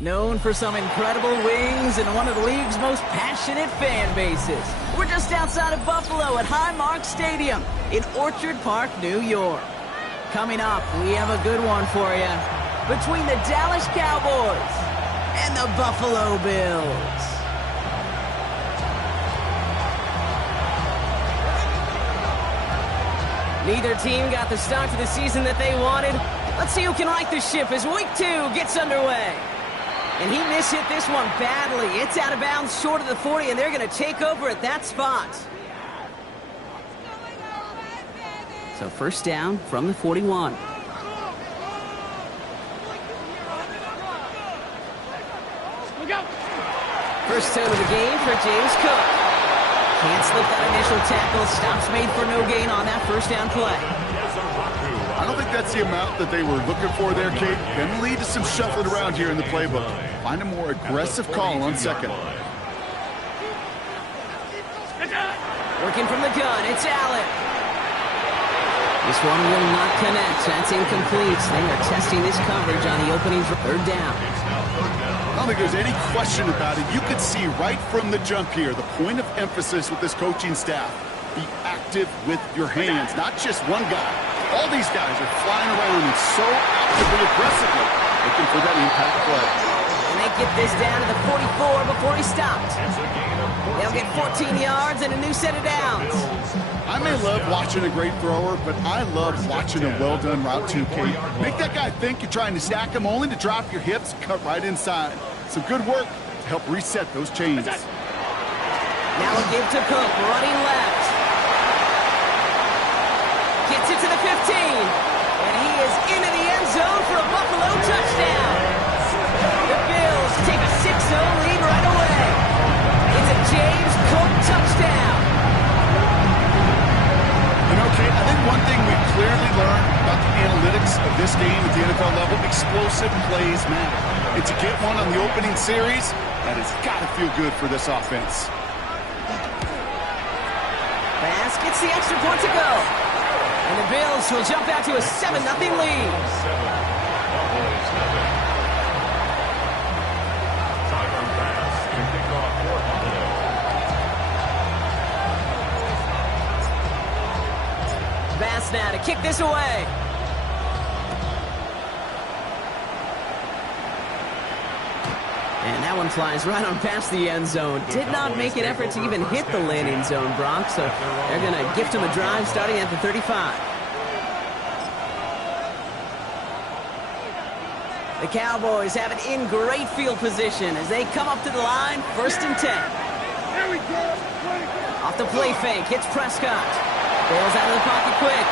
Known for some incredible wings and one of the league's most passionate fan bases. We're just outside of Buffalo at Highmark Stadium in Orchard Park, New York. Coming up, we have a good one for you. Between the Dallas Cowboys and the Buffalo Bills. Neither team got the start to the season that they wanted. Let's see who can right the ship as Week 2 gets underway. And he mishit this one badly. It's out of bounds short of the 40, and they're going to take over at that spot. So first down from the 41. First toe of the game for James Cook. Can't slip that initial tackle. Stops made for no gain on that first down play. I don't think that's the amount that they were looking for there, Kate. Can lead to some shuffling around here in the playbook. Find a more aggressive call on second. Working from the gun, it's Allen. This one will not connect. That's incomplete. They are testing this coverage on the opening third down. I don't think there's any question about it. You could see right from the jump here, the point of emphasis with this coaching staff. Be active with your hands, not just one guy. All these guys are flying around and so actively, aggressively looking for that impact play. And they get this down to the 44 before he stopped. They'll get 14 yards and a new set of downs. I may love watching a great thrower, but I love watching a well-done route too, Kate. Make that guy think you're trying to stack him only to drop your hips, cut right inside. Some good work to help reset those chains. Now a give to Cook, running left. Gets it to the 15. And he is into the end zone for a Buffalo touchdown. The Bills take a 6-0 lead right away. It's a James Cook touchdown. You know, Kate, I think one thing we've clearly learned about the analytics of this game at the NFL level, explosive plays matter. And to get one on the opening series, that has got to feel good for this offense. Bass gets the extra point to go. And the Bills will jump out to a 7-0 lead. Bass now to kick this away. And that one flies right on past the end zone. Did not make an effort to even hit the landing zone, Brock, so they're going to gift him a drive starting at the 35. The Cowboys have it in great field position as they come up to the line, 1st and 10. Off the play fake, hits Prescott. Bails out of the pocket quick.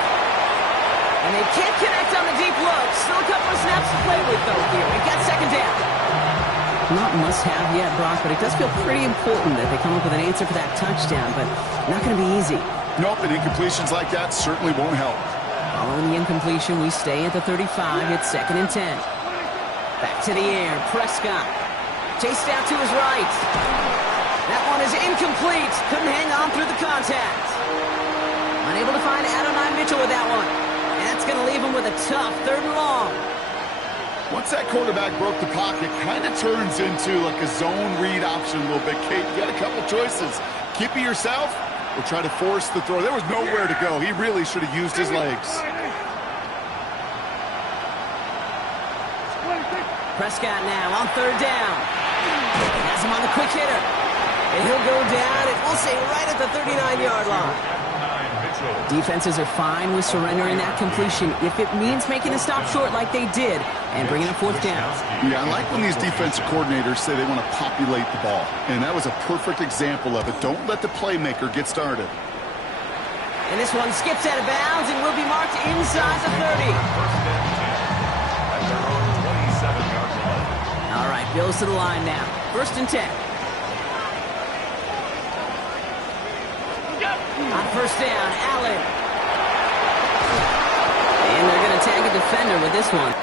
And they can't connect on the deep look. Still a couple of snaps to play with, though, here. They got second down. Not must-have yet, Brock, but it does feel pretty important that they come up with an answer for that touchdown, but not going to be easy. Nope, and incompletions like that certainly won't help. Following the incompletion, we stay at the 35. It's 2nd and 10. Back to the air. Prescott. Chased out to his right. That one is incomplete. Couldn't hang on through the contact. Unable to find Adonai Mitchell with that one. And that's going to leave him with a tough 3rd and long. Once that quarterback broke the pocket, kind of turns into like a zone read option a little bit. Kate, you got a couple choices. Keep it yourself or try to force the throw. There was nowhere to go. He really should have used his legs. Prescott now on 3rd down. Has him on the quick hitter. And he'll go down, and we'll say right at the 39-yard line. Defenses are fine with surrendering that completion if it means making a stop short like they did and bringing a 4th down. Yeah, I like when these defensive coordinators say they want to populate the ball. And that was a perfect example of it. Don't let the playmaker get started. And this one skips out of bounds and will be marked inside the 30. All right, Bills to the line now. 1st and 10. On 1st down, Allen. And they're going to tag a defender with this one.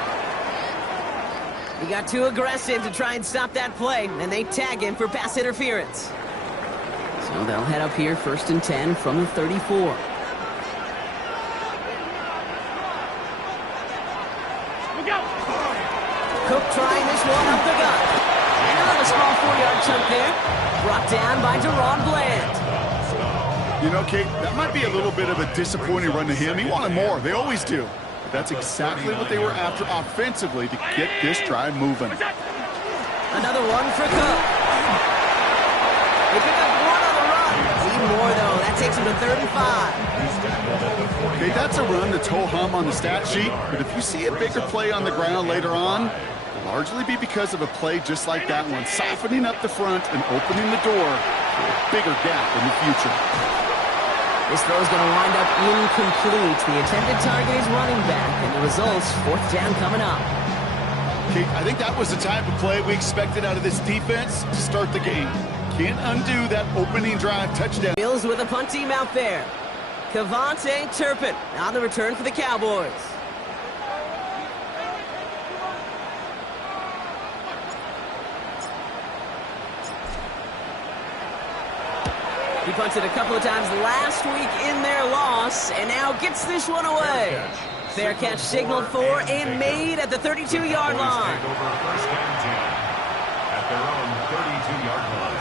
He got too aggressive to try and stop that play, and they tag him for pass interference. So they'll head up here, 1st and 10 from the 34. Cook trying this one up the gut. And another small 4-yard chunk there. Brought down by Deron Bland. You know, Kate, that might be a little bit of a disappointing run to him. He wanted more. They always do. But that's exactly what they were after offensively to get this drive moving. Another one for Cook. They pick up one on the run. Need more, though. That takes him to 35. Okay, that's a run that's ho-hum on the stat sheet. But if you see a bigger play on the ground later on, it'll largely be because of a play just like that one, softening up the front and opening the door for a bigger gap in the future. This throw is going to wind up incomplete. The intended target is running back, and the result's 4th down coming up. Okay, I think that was the type of play we expected out of this defense to start the game. Can't undo that opening drive touchdown. Bills with a punt team out there. KaVontae Turpin on the return for the Cowboys. He punted a couple of times last week in their loss, and now gets this one away. Fair catch signaled for and made at the 32-yard line. At their own 32-yard line.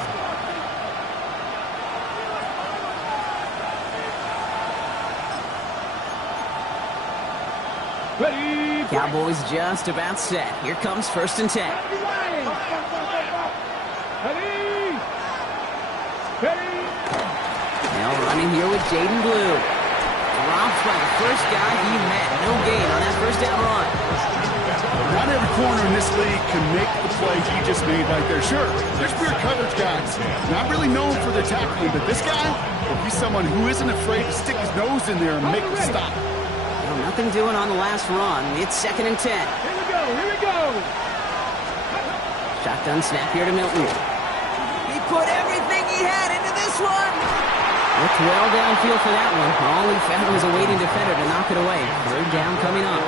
Cowboys just about set. Here comes 1st and 10. Now running here with Jaden Blue. Dropped by the first guy he met. No gain on that 1st down run. Not every corner in this league can make the play he just made right there. Sure, there's pure coverage guys. Not really known for their tackling, but this guy, well, he's someone who isn't afraid to stick his nose in there and make a stop. Well, nothing doing on the last run. It's 2nd and 10. Here we go. Shotgun snap here to Milton. He put everything he had into this one. Looked well downfield for that one. All he found was a waiting defender to knock it away. 3rd down coming up.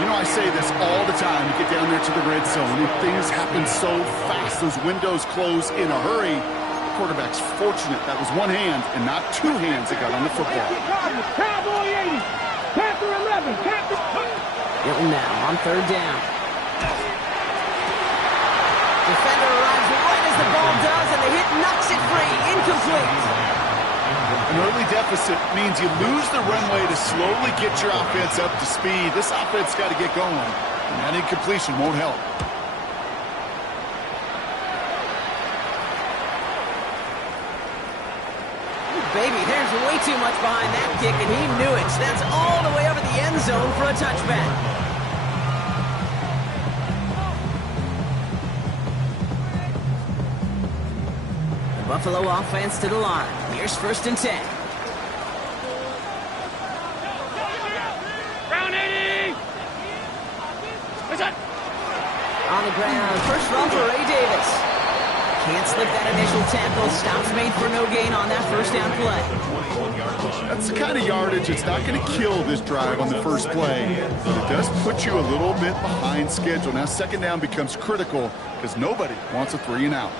You know, I say this all the time. You get down there to the red zone, and things happen so fast. Those windows close in a hurry. The quarterback's fortunate that was one hand and not two hands that got on the football. Cowboy 80. Panther 11. Panther. Milton now on 3rd down. Defender arrives right as the ball does, and the hit knocks it free. Incomplete. An early deficit means you lose the runway to slowly get your offense up to speed. This offense got to get going, and that incompletion won't help. Baby, there's way too much behind that kick, and he knew it. That's all the way over the end zone for a touchback. Buffalo offense to the line. Here's 1st and 10. Round 80. What's that? On the ground. First run for Ray Davis. Can't slip that initial tackle. Stops made for no gain on that 1st down play. That's the kind of yardage that's not going to kill this drive on the first play, but it does put you a little bit behind schedule. Now 2nd down becomes critical because nobody wants a 3 and out.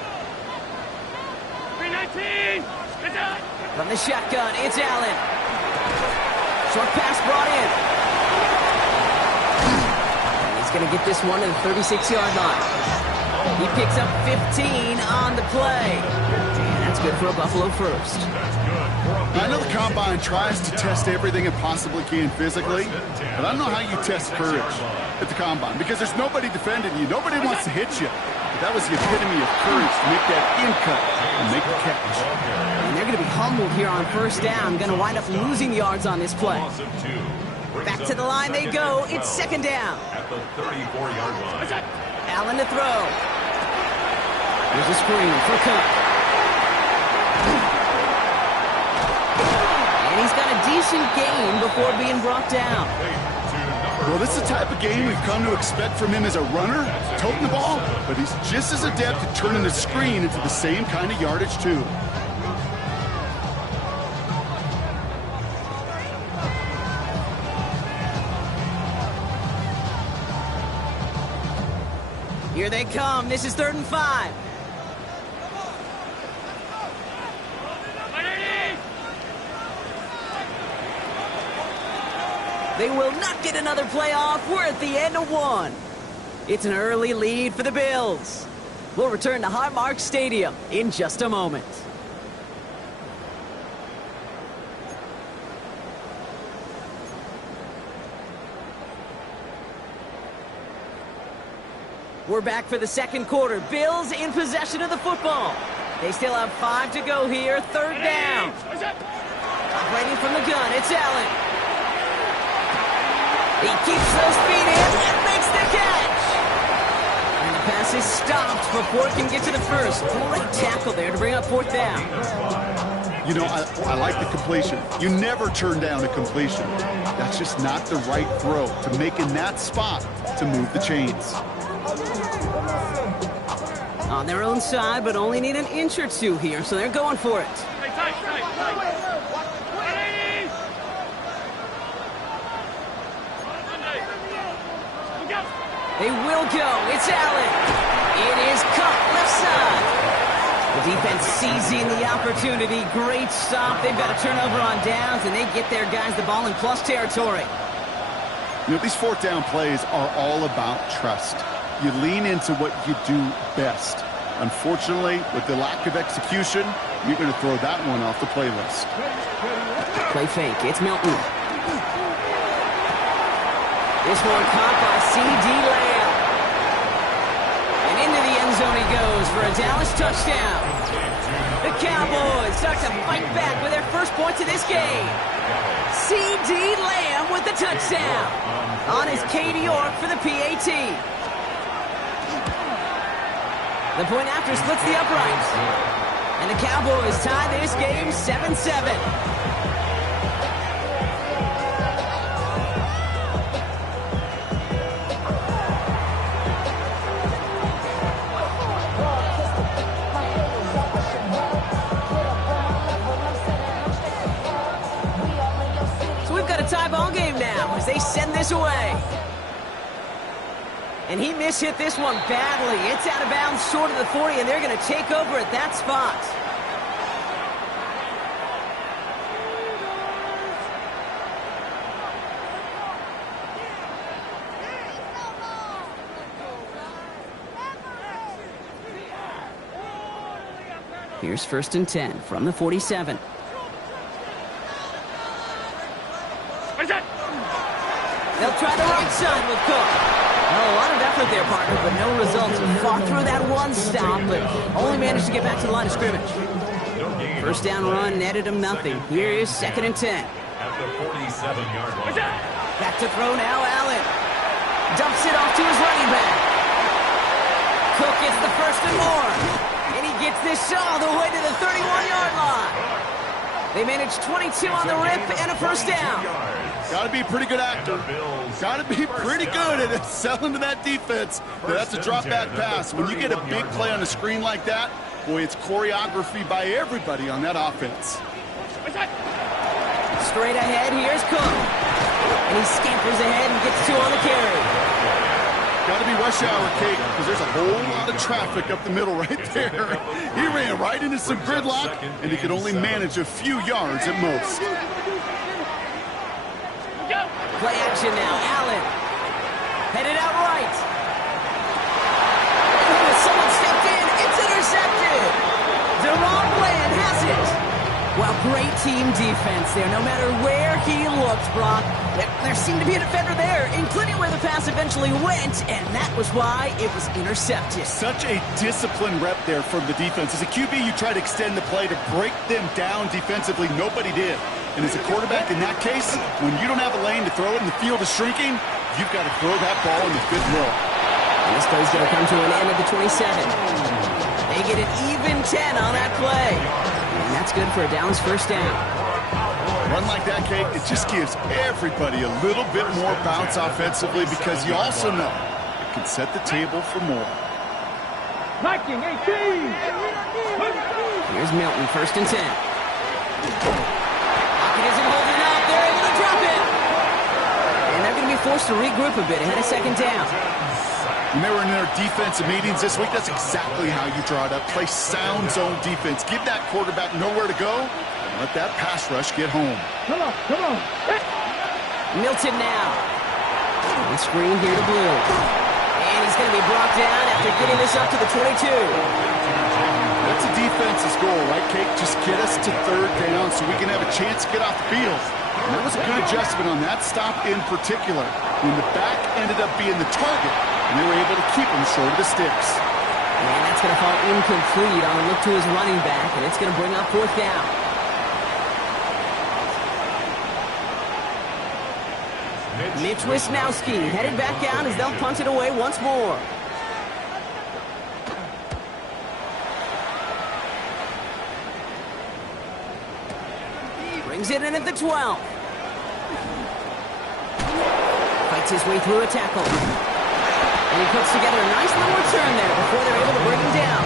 From the shotgun, it's Allen. Short pass brought in. And he's going to get this one to the 36-yard line. He picks up 15 on the play. And that's good for a Buffalo first. I know the Combine tries to test everything it possibly can physically, but I don't know how you test courage at the Combine because there's nobody defending you. Nobody wants to hit you. But that was the epitome of courage to make that in-cut and make the catch. And they're going to be humbled here on 1st down. Going to wind up losing yards on this play. Back to the line they go. It's 2nd down. At the 34-yard line. Allen to throw. There's a screen for Cook. And he's got a decent gain before being brought down. Well, this is the type of game we've come to expect from him as a runner, toting the ball, but he's just as adept at turning the screen into the same kind of yardage, too. Here they come. This is 3rd and 5. They will not get another play off. We're at the end of 1. It's an early lead for the Bills. We'll return to Highmark Stadium in just a moment. We're back for the second quarter. Bills in possession of the football. They still have 5 to go here. Third down. Operating from the gun, it's Allen. He keeps those feet in and makes the catch. And the pass is stopped before it can get to the first. Great tackle there to bring up fourth down. You know, I like the completion. You never turn down a completion. That's just not the right throw to make in that spot to move the chains. On their own side, but only need an inch or two here, so they're going for it. They will go. It's Allen. It is caught left side. The defense seizing the opportunity. Great stop. They've got a turnover on downs, and they get their guys the ball in plus territory. You know, these fourth down plays are all about trust. You lean into what you do best. Unfortunately, with the lack of execution, you're going to throw that one off the playlist. Play fake. It's Milton. This one caught by C.D. Lamb. And into the end zone he goes for a Dallas touchdown. The Cowboys start to fight back with their first points of this game. C.D. Lamb with the touchdown. On is Katie York for the PAT. The point after splits the uprights. And the Cowboys tie this game 7-7. So we've got a tie ball game now as they send this away. And he mishit this one badly. It's out of bounds short of the 40, and they're going to take over at that spot. Here's 1st and 10 from the 47. They'll try the right side with Cook. Well, a lot of effort there, partner, but no results. Fought through that one stop, but only managed to get back to the line of scrimmage. First down run netted him nothing. Here is 2nd and 10. At the 47-yard line. Back to throw now, Allen. Dumps it off to his running back. Cook gets the first and more. And he gets this all the way to the 31-yard line. They manage 22 on the rip and a first down. Got to be a pretty good actor. Got to be pretty good at selling to that defense. That's a drop-back pass. When you get a big play on the screen like that, boy, it's choreography by everybody on that offense. Straight ahead, here's Cook. And he scampers ahead and gets 2 on the carry. Got to be rush hour, Kate, because there's a whole lot of traffic up the middle right there. He ran right into some gridlock, and he could only manage a few yards at most. Play action now, Allen. Headed out right. Someone stepped in. It's intercepted. Deron Bland has it. Well, great team defense there. No matter where he looked, Brock, there seemed to be a defender there, including where the pass eventually went, and that was why it was intercepted. Such a disciplined rep there from the defense. As a QB, you try to extend the play to break them down defensively. Nobody did. And as a quarterback in that case, when you don't have a lane to throw it and the field is shrinking, you've got to throw that ball in the fifth row. And this play's going to come to an end at the 27. They get an even 10 on that play. And that's good for a Dallas first down. Run like that, Kate, it just gives everybody a little bit more bounce offensively because you also know it can set the table for more. Viking 18. Here's Milton, 1st and 10. Pocket isn't holding up. They're able to drop it. And they're going to be forced to regroup a bit ahead of 2nd down. When they were in their defensive meetings this week, that's exactly how you draw it up. Play sound zone defense. Give that quarterback nowhere to go and let that pass rush get home. Come on, come on. Milton now. On screen here to Blue. And And he's going to be brought down after getting this up to the 22. That's a defense's goal, right, Kate? Just get us to third down so we can have a chance to get off the field. And that was a good adjustment on that stop in particular, when the back ended up being the target, and they were able to keep him short of the sticks. And that's going to fall incomplete on a look to his running back, and it's going to bring up fourth down. Mitch Wisnowski headed back down as they'll punt it away once more. Brings it in at the 12. Fights his way through a tackle. And he puts together a nice little return there before they're able to bring him down.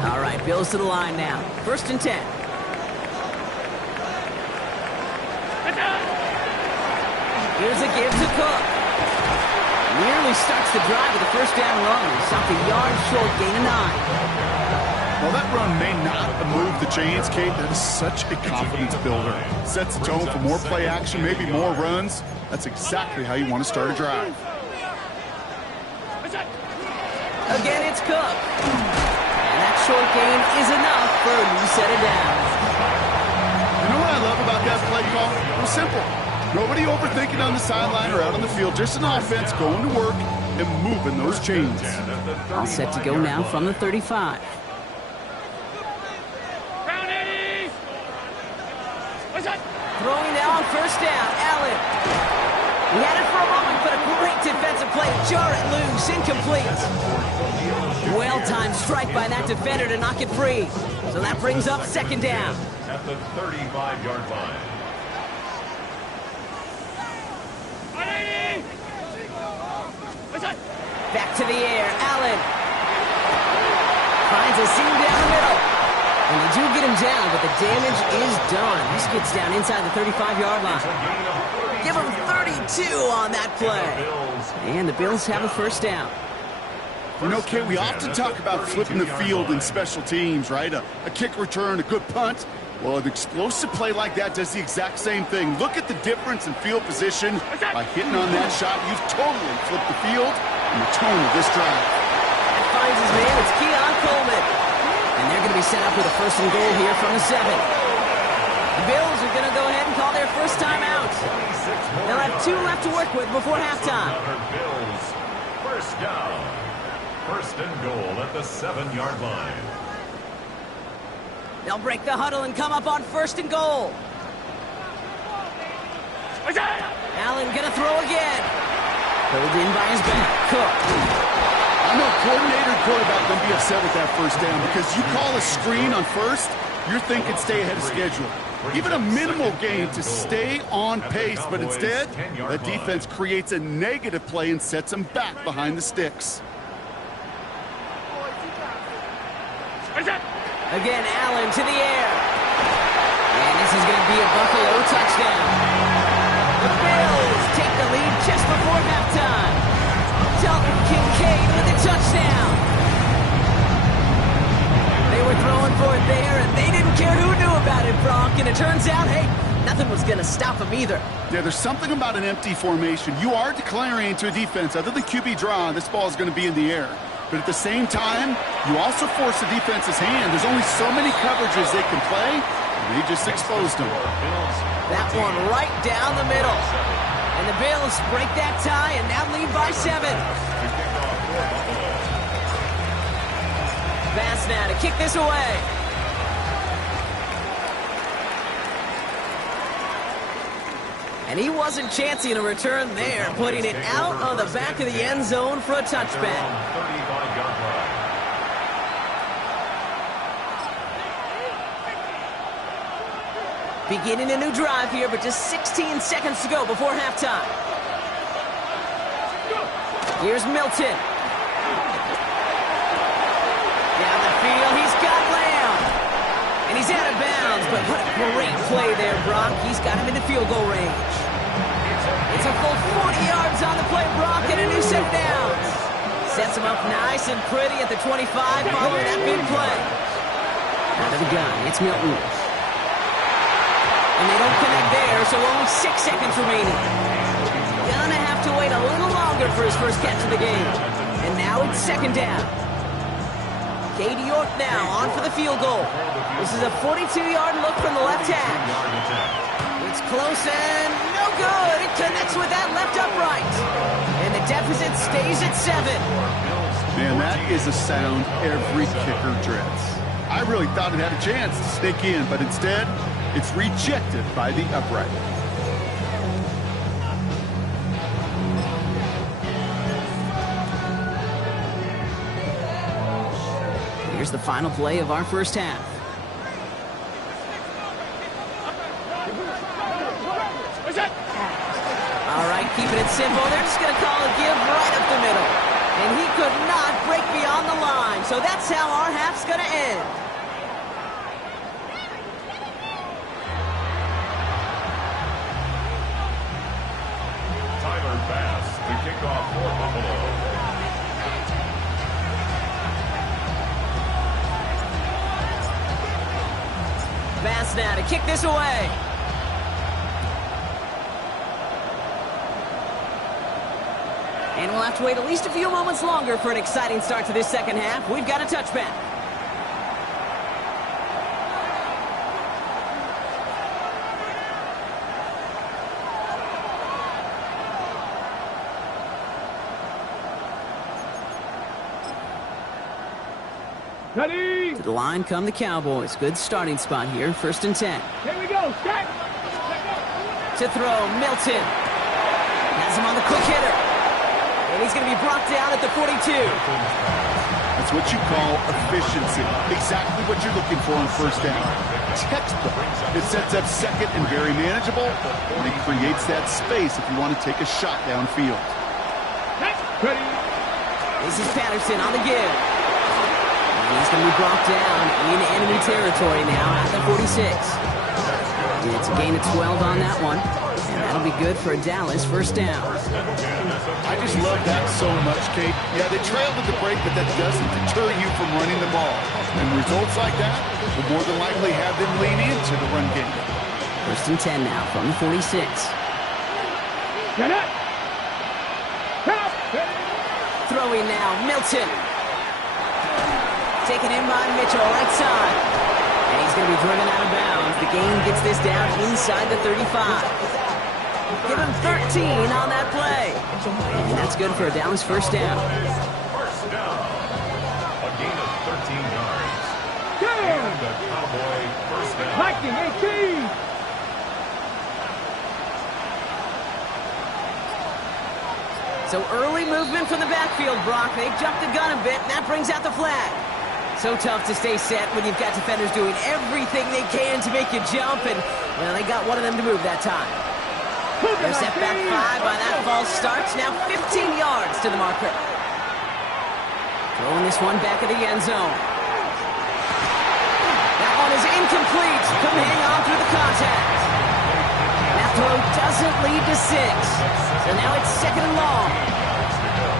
All right, Bills to the line now. 1st and 10. Here's a give to Cook. Nearly starts the drive with a first down run. Stopped a yard short, gain of 9. Well, that run may not have moved the chains, Kate. That is such a confidence builder. Sets the tone for more play action, maybe more runs. That's exactly how you want to start a drive. Again, it's Cook. And that short gain is enough for a new set of downs. You know what I love about that play call? It was simple. Nobody overthinking on the sideline or out on the field. Just an offense going to work and moving those chains. All set to go now from the 35. Throwing now on first down, Allen. He had it for a moment, but a great defensive play. Jar it loose, incomplete. Well-timed strike by that defender to knock it free. So that brings up 2nd down. At the 35-yard line. Back to the air, Allen. Finds a seam down the middle. And they do get him down, but the damage is done. This gets down inside the 35-yard line. Give him 32 on that play. And the Bills have a first down. You know, Kate, we often talk about flipping the field in special teams, right? A kick return, a good punt. Well, an explosive play like that does the exact same thing. Look at the difference in field position. By hitting on that shot, you've totally flipped the field and the tone of this drive. That finds his man. It's Keon Coleman. And they're going to be set up with a 1st and goal here from the 7. The Bills are going to go ahead and call their first time out. They'll have 2 left to work with before halftime. Bills, first down. 1st and goal at the 7-yard line. They'll break the huddle and come up on 1st and goal. Allen going to throw again. Pulled in by his back. Cook. I know coordinator and quarterback going to be upset with that first down because you call a screen on first, you're thinking stay ahead of schedule. Even a minimal gain to stay on pace, but instead, the defense creates a negative play and sets them back behind the sticks. Again, Allen to the air. And this is going to be a Buffalo touchdown. The Bills take the lead just before halftime. Dalton Kincaid with a touchdown. They were throwing for it there, and they didn't care who knew about it, Brock. And it turns out, hey, nothing was going to stop them either. Yeah, there's something about an empty formation. You are declaring to a defense, other than QB draw, this ball is going to be in the air. But at the same time, you also force the defense's hand. There's only so many coverages they can play, and they just exposed them. That one right down the middle. And the Bills break that tie and now lead by 7. Pass now to kick this away. And he wasn't chancing a return there, putting it out on the back of the end zone for a touchback. Beginning a new drive here, but just 16 seconds to go before halftime. Here's Milton. Down the field, he's got Lamb. And he's out of bounds, but what a great play there, Brock. He's got him into field goal range. It's a full 40 yards on the play, Brock, and a new set of downs. Sets him up nice and pretty at the 25 following that big play. Out of the gun, it's Milton. And they don't connect there, so only 6 seconds remaining. Gonna have to wait a little longer for his first catch of the game. And now it's second down. Katie York now on for the field goal. This is a 42-yard look from the left hash. It's close and no good. It connects with that left upright. And the deficit stays at 7. Man, that is a sound every kicker dreads. I really thought it had a chance to sneak in, but instead, it's rejected by the upright. Here's the final play of our first half. All right, keeping it simple. They're just going to call a give right up the middle. And he could not break beyond the line. So that's how our half's going to end. Tyler Bass to kick off for Buffalo. Bass now to kick this away. And we'll have to wait at least a few moments longer for an exciting start to this second half. We've got a touchback. Ready? To the line come the Cowboys. Good starting spot here. 1st and 10. Here we go. Start. To throw, Milton. Has him on the quick hitter. And he's going to be brought down at the 42. That's what you call efficiency. Exactly what you're looking for on first down. Textbook. It sets up second and very manageable, and it creates that space if you want to take a shot downfield. Ready? This is Patterson on the give. And he's going to be brought down in enemy territory now at the 46. It's a gain of 12 on that one. And that'll be good for a Dallas first down. I just love that so much, Kate. Yeah, they trailed at the break, but that doesn't deter you from running the ball. And results like that will more than likely have them lean into the run game. 1st and 10 now from the 46. Get it. Stop. Throwing now, Milton. Taken in by Mitchell, right side. And he's going to be driven out of bounds. The game gets this down inside the 35. Give him 13 on that play. And that's good for a Dallas first down. First down. A gain of 13 yards. And the Cowboy first down. Viking 18. So early movement from the backfield, Brock. They jumped the gun a bit, and that brings out the flag. So tough to stay set when you've got defenders doing everything they can to make you jump, and, well, they got one of them to move that time. They're set back 5 by that false start. Now 15 yards to the marker. Throwing this one back at the end zone. That one is incomplete. Couldn't hang on through the contact. That throw doesn't lead to 6. So now it's 2nd and long.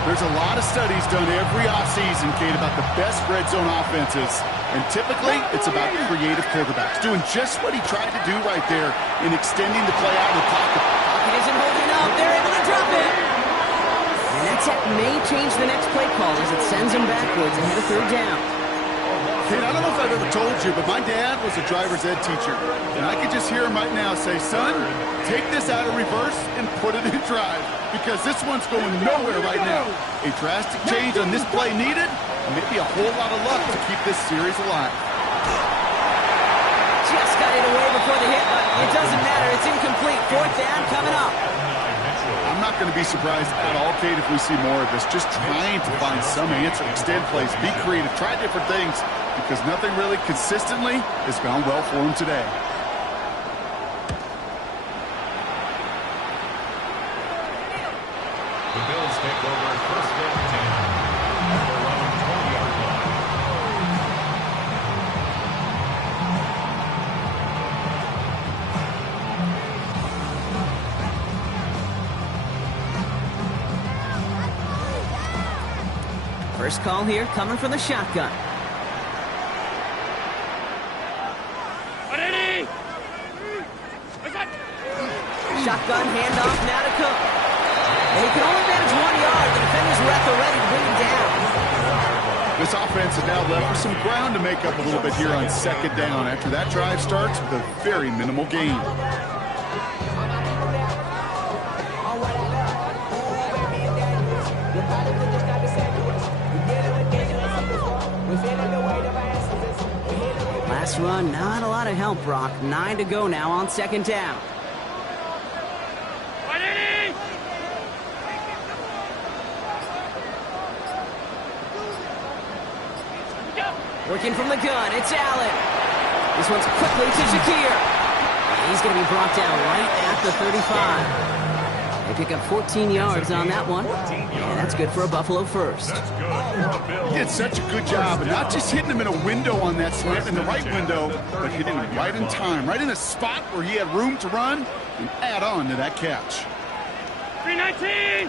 There's a lot of studies done every offseason, Kate, about the best red zone offenses. And typically, it's about creative quarterbacks doing just what he tried to do right there in extending the play out of the pocket. He isn't holding up. They're able to drop it. And that tech may change the next play call as it sends him backwards ahead of 3rd down. Kate, I don't know if I've ever told you, but my dad was a driver's ed teacher. And I could just hear him right now say, son, take this out of reverse and put it in drive. Because this one's going nowhere right now. A drastic change on this play needed, and maybe a whole lot of luck to keep this series alive. Just got it away before the hit, but it doesn't matter. It's incomplete. 4th down coming up. I'm not going to be surprised at all, Kate, if we see more of this. Just trying to find some answer, extend plays, be creative, try different things, because nothing really consistently has gone well for him today. The Bills take over 1st and 10 at their own 20-yard line. First call here coming from the shotgun. Shotgun handoff now to Cook. And he can only manage 1 yard. The defender's wreck already to bring him down. This offense is now left with some ground to make up a little bit here on second down after that drive starts with a very minimal gain. Last run, not a lot of help, Brock. 9 to go now on second down. Working from the gun, it's Allen. This one's quickly to Shakir. He's going to be brought down right at the 35. They pick up 14 yards on that one. And that's good for a Buffalo first. He did such a good job of not just hitting him in a window on that slant, in the right window, but hitting him right in time, right in a spot where he had room to run and add on to that catch. 319!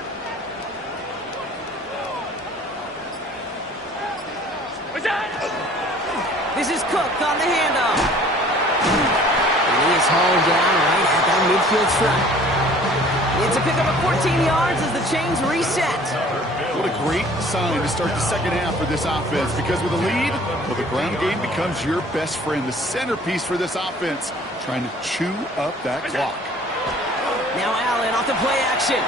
This is Cook on the handoff. And he is hauled down right at that midfield stripe. It's a pickup of 14 yards as the chains reset. What a great sign to start the second half for this offense, because with a lead, well, the ground game becomes your best friend, the centerpiece for this offense, trying to chew up that clock. Now Allen off the play action.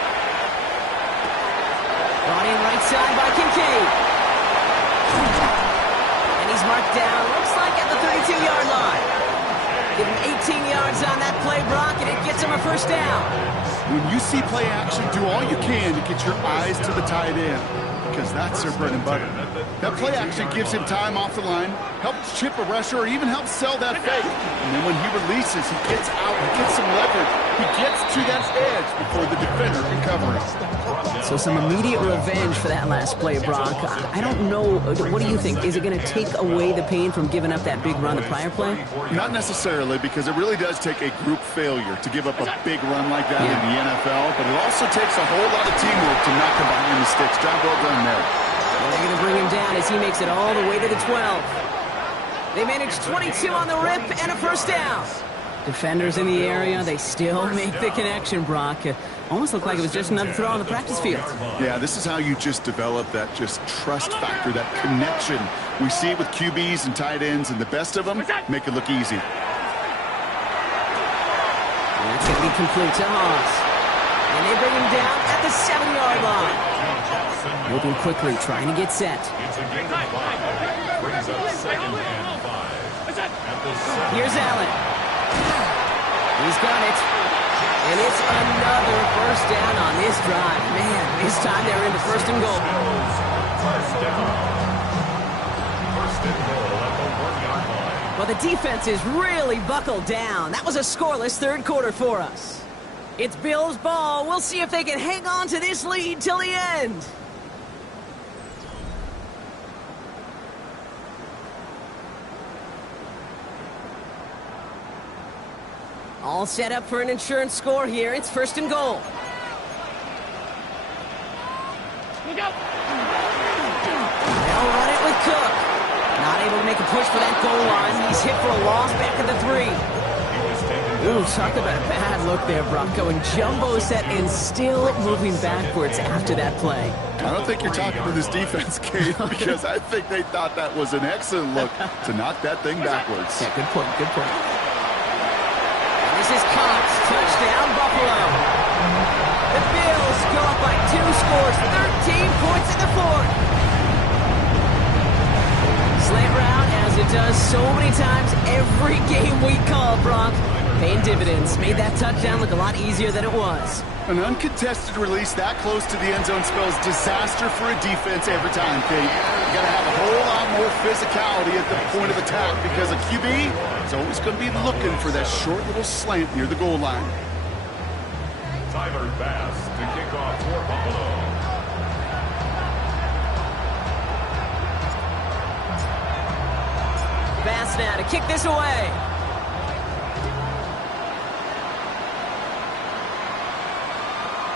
Brought in right side by Kincaid. He's marked down, looks like at the 32-yard line. Give him 18 yards on that play, Brock, and it gets him a first down. When you see play action, do all you can to get your eyes to the tight end, because that's their bread and butter. That play action gives him time off the line, helps chip a rusher, or even helps sell that fake. And then when he releases, he gets out, he gets some leverage. He gets to that edge before the defender can cover him. So some immediate revenge for that last play, Brock. I don't know. What do you think? Is it going to take away the pain from giving up that big run the prior play? Not necessarily, because it really does take a group failure to give up a big run like that in the NFL, but it also takes a whole lot of teamwork to knock him behind the sticks. Job well done there. Well, they're going to bring him down as he makes it all the way to the 12. They managed 22 on the rip and a first down. Defenders in the area, they still make the connection, Brock. Almost looked like it was just another throw on the practice field. Yeah, this is how you just develop that just trust factor, that connection. We see it with QBs and tight ends, and the best of them make it look easy. And that's going to be complete to Haas. And they bring him down at the 7-yard line. Moving quickly, trying to get set. Here's Allen. He's got it. And it's another first down on this drive. Man, this time they're in the first and goal. First down. First and goal at the 1-yard line. Well, the defense is really buckled down. That was a scoreless third quarter for us. It's Bills ball. We'll see if they can hang on to this lead till the end. All set up for an insurance score here. It's first and goal. Look out! They'll run it with Cook. Not able to make a push for that goal line. He's hit for a loss back at the 3. Ooh, talk about a bad look there, Brock. Going jumbo set and still moving backwards after that play. I don't think you're talking to this defense, Kate, because I think they thought that was an excellent look to knock that thing backwards. Yeah, good point, good point. This is Cox. Touchdown, Buffalo. The Bills go up by 2 scores, 13 points in the fourth. Slant route, as it does so many times every game we call, Brock. Paying dividends. Made that touchdown look a lot easier than it was. An uncontested release that close to the end zone spells disaster for a defense every time, Kate. You got to have a whole lot more physicality at the point of attack, because a QB is always going to be looking for that short little slant near the goal line. Tyler Bass to kick off for Buffalo. Bass now to kick this away.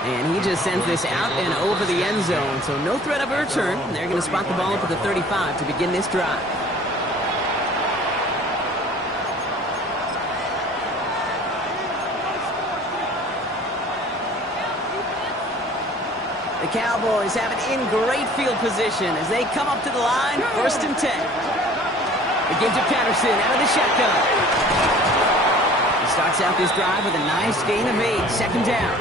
And he just sends this out and over the end zone. So no threat of a return. They're going to spot the ball up at the 35 to begin this drive. The Cowboys have it in great field position as they come up to the line, 1st and 10. They give to Patterson out of the shotgun. He starts out this drive with a nice gain of 8, 2nd down.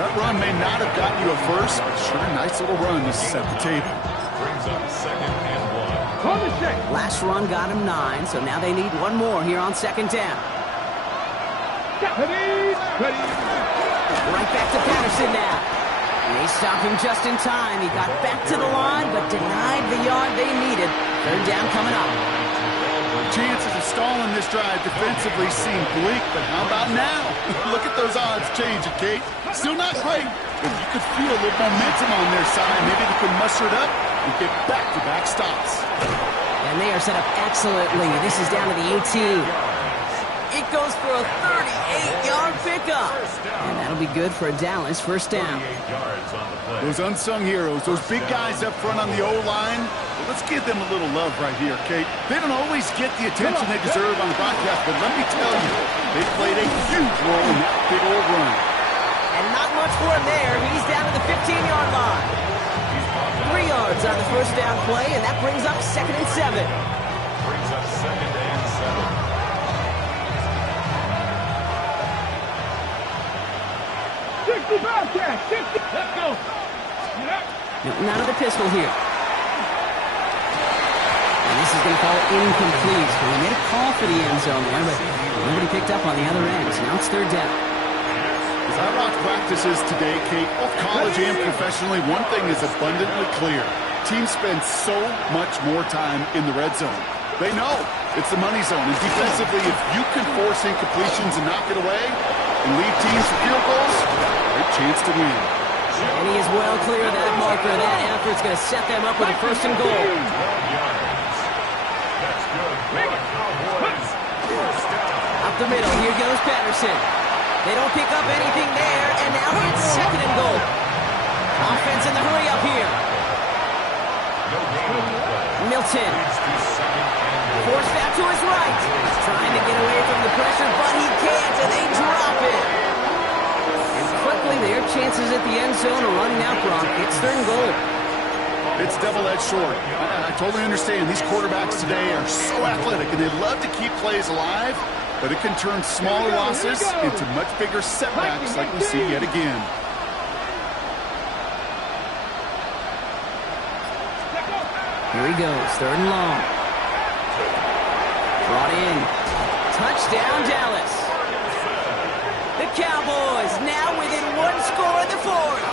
That run may not have gotten you a first, but sure, a nice little run to set the table. Brings up 2nd and 1. Call the check. Last run got him 9, so now they need one more here on 2nd down. Ready. Right back to Patterson now. And they stop him just in time. He got back to the line, but denied the yard they needed. 3rd down coming up. Chances of stalling this drive defensively seem bleak, but how about now? Look at those odds changing, Kate. Still not great, but you could feel a little momentum on their side. Maybe they can muster it up and get back-to-back stops. And they are set up excellently. This is down to the 18. It goes for a 38-yard pickup. And that'll be good for a Dallas 1st down. 38 yards on the play. Those unsung heroes, those big guys up front on the O-line, well, let's give them a little love right here, Kate. They don't always get the attention they deserve on the broadcast, but let me tell you, they played a huge role in that big old run. And not much for him there. He's down to the 15-yard line. 3 yards on the 1st down play, and that brings up 2nd and 7. Brings up 2nd and 7. 60 Bobcat. 60. Let's go. Newton out of the pistol here. And this is going to fall incomplete. So he made a call for the end zone there, but nobody picked up on the other end. So now it's 3rd down. As I watch practices today, Kate, both college and professionally, one thing is abundantly clear. Teams spend so much more time in the red zone. They know it's the money zone. And defensively, if you can force incompletions and knock it away and lead teams to field goals, great chance to win. And he is well clear of that marker. That effort's going to set them up with a 1st and goal. That's good for the Cowboys. 1st down. Up the middle, here goes Patterson. They don't pick up anything there, and now it's 2nd and goal. Offense in the hurry up here. No gain on the play. Milton Leads to 2nd and 1. forced out to his right. Trying to get away from the pressure, but he can't, and they drop it. And quickly, their chances at the end zone are running out, Brock. It's 3rd and goal. It's double-edged sword. I totally understand. These quarterbacks today are so athletic, and they love to keep plays alive, but it can turn smaller losses into much bigger setbacks like we see yet again. Here he goes, 3rd and long. Brought in. Touchdown, Dallas. The Cowboys now within 1 score in the 4th.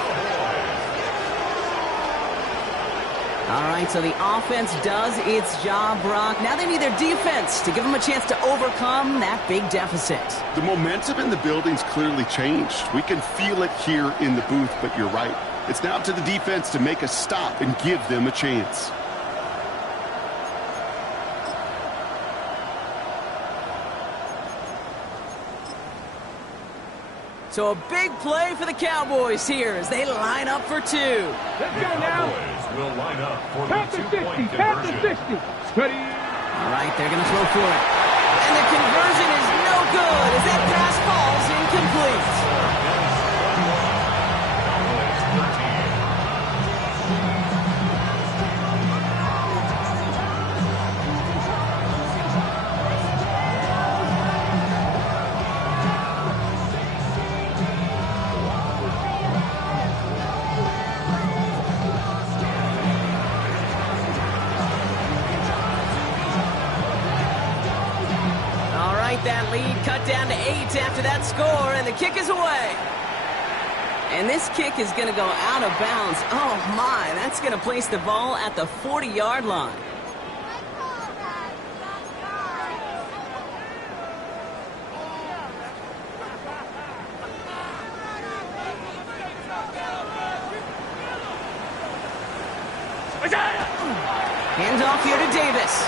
All right, so the offense does its job, Brock. Now they need their defense to give them a chance to overcome that big deficit. The momentum in the building's clearly changed. We can feel it here in the booth, but you're right. It's now up to the defense to make a stop and give them a chance. So a big play for the Cowboys here as they line up for 2. Let's go now. Cowboys will line up for Count the to 60. 2-point Count to conversion. 60. Ready. All right, they're going to throw for it. And the conversion is no good as that pass falls incomplete. Cowboys 13. That lead cut down to 8 after that score, and the kick is away. And this kick is going to go out of bounds. Oh, my. That's going to place the ball at the 40-yard line. Handoff here to Davis.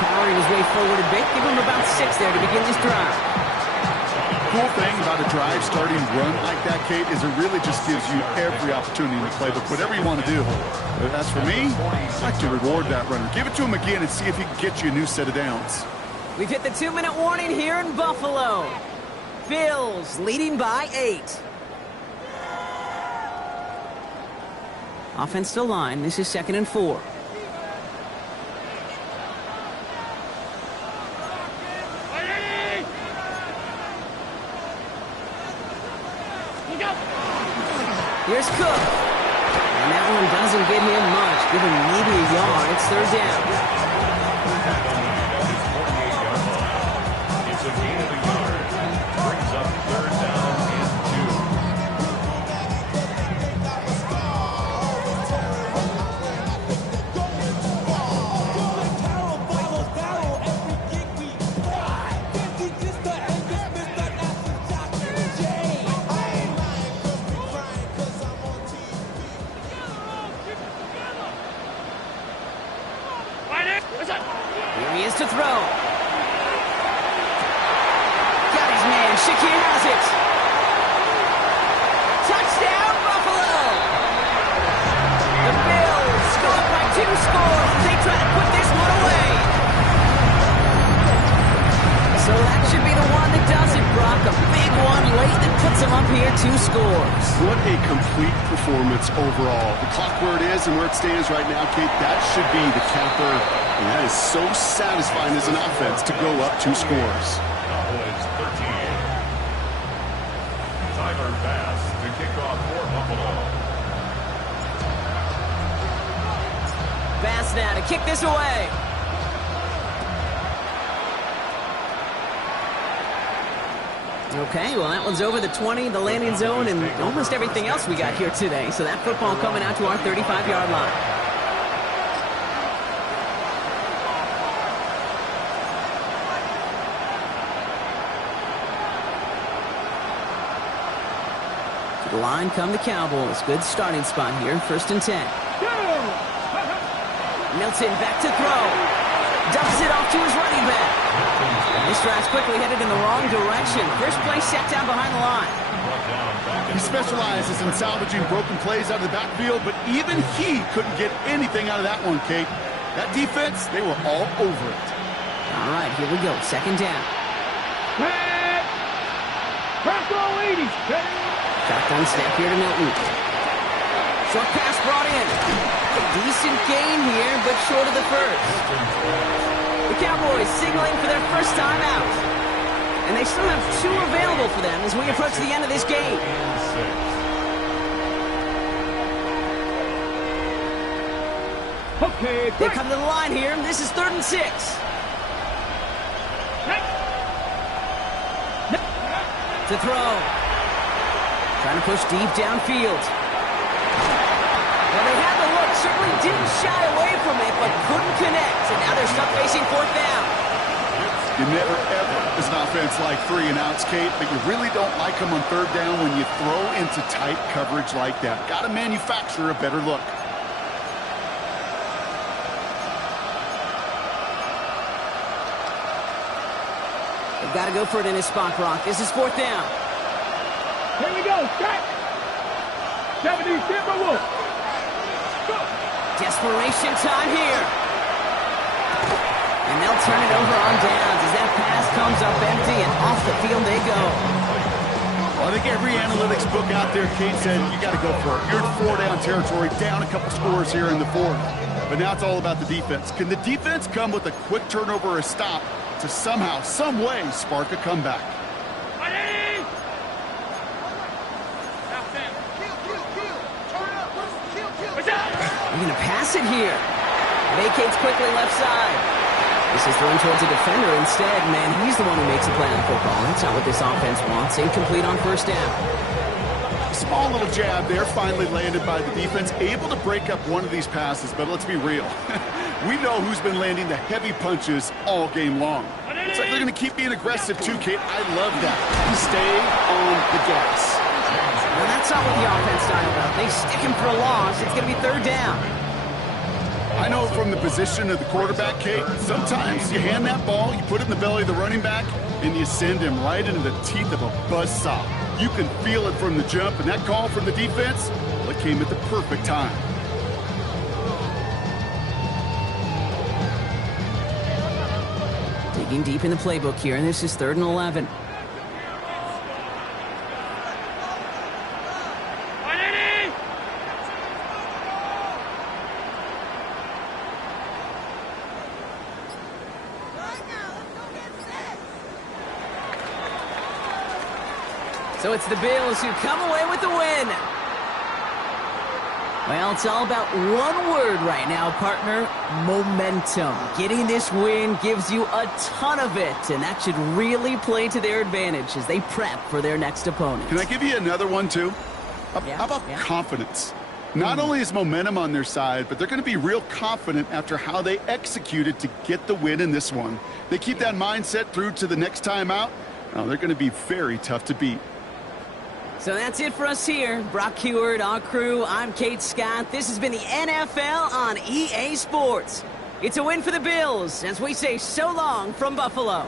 Powering his way forward a bit. Give him about 6 there to begin this drive. Cool thing about a drive starting run like that, Kate, is it really just gives you every opportunity to play whatever you want to do. But as for me, I like to reward that runner. Give it to him again and see if he can get you a new set of downs. We've hit the 2-minute warning here in Buffalo. Bills leading by 8. Offense to line. This is 2nd and 4. Here's Cook. And that one doesn't get him much. Give him maybe a yard. It's 3rd down. It's a gain of a yard. Brings up 3rd down and 2. Here he is to throw. Got his man. Shakir has it. Touchdown, Buffalo! The Bills go up by 2 scores as they try to put this one away. So that should be the one that does it, Brock. A big one late that puts them up here 2 scores. What a complete performance overall. The clock where it is and where it stands right now, Kate, that should be the capper. And that is so satisfying as an offense to go up 2 scores. Cowboys 13. Tyler Bass to kick off for Buffalo. Bass now to kick this away. Okay, well, that one's over the 20, the landing zone, and almost everything else we got here today. So that football coming out to our 35-yard line. To the line come the Cowboys. Good starting spot here, 1st and 10. Milton back to throw. Dumps it off to his running back. This drive's quickly headed in the wrong direction. First play set down behind the line. He specializes in salvaging broken plays out of the backfield, but even he couldn't get anything out of that one, Kate. That defense, they were all over it. All right, here we go. 2nd down. Press all 80. Shotgun snap here to Milton. Short pass brought in. A decent gain here, but short of the first. The Cowboys signaling for their first time out. And they still have 2 available for them as we approach the end of this game. Okay, They come to the line here. This is 3rd and 6. To throw. Trying to push deep downfield. Well, they had the look. Certainly didn't shy away from it, but couldn't connect. And now they're stuck facing 4th down. You never, ever, as an offense, like 3 and outs, Kate, but you really don't like them on 3rd down when you throw into tight coverage like that. Got to manufacture a better look. They've got to go for it in his spot, Brock. This is 4th down. Here we go. Strike. 70 Timberwolves. Desperation time here. And they'll turn it over on downs as that pass comes up empty and off the field they go. Well, I think every analytics book out there, Kate, said you got to go for it. You're in 4-down territory, down a couple scores here in the 4th. But now it's all about the defense. Can the defense come with a quick turnover or a stop to somehow, some way, spark a comeback? They're going to pass it here. Vacates quickly left side. This is thrown towards a defender instead. Man, he's the one who makes a play on football. That's not what this offense wants. Incomplete on 1st down. Small little jab there, finally landed by the defense. Able to break up one of these passes, but let's be real. We know who's been landing the heavy punches all game long. Looks like they're going to keep being aggressive too, Kate. I love that. Stay on the gas. Well, that's not what the offense started about. They stick him for a loss. It's going to be 3rd down. I know from the position of the quarterback, Kate, sometimes you hand that ball, you put it in the belly of the running back, and you send him right into the teeth of a buzzsaw. You can feel it from the jump, and that call from the defense, well, it came at the perfect time. Digging deep in the playbook here, and this is 3rd and 11. So it's the Bills who come away with the win. Well, it's all about one word right now, partner: momentum. Getting this win gives you a ton of it, and that should really play to their advantage as they prep for their next opponent. Can I give you another one, too? Yeah, How about confidence? Not only is momentum on their side, but they're going to be real confident after how they executed to get the win in this one. They keep that mindset through to the next time out. Oh, they're going to be very tough to beat. So that's it for us here. Brock Huard, our crew, I'm Kate Scott. This has been the NFL on EA Sports. It's a win for the Bills as we say so long from Buffalo.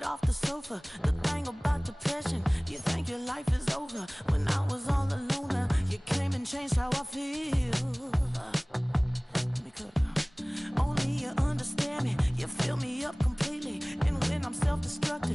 get off the sofa. The thing about depression, you think your life is over. When I was all alone, you came and changed how I feel. Let me cook. Only you understand me, you fill me up completely. And when I'm self-destructive,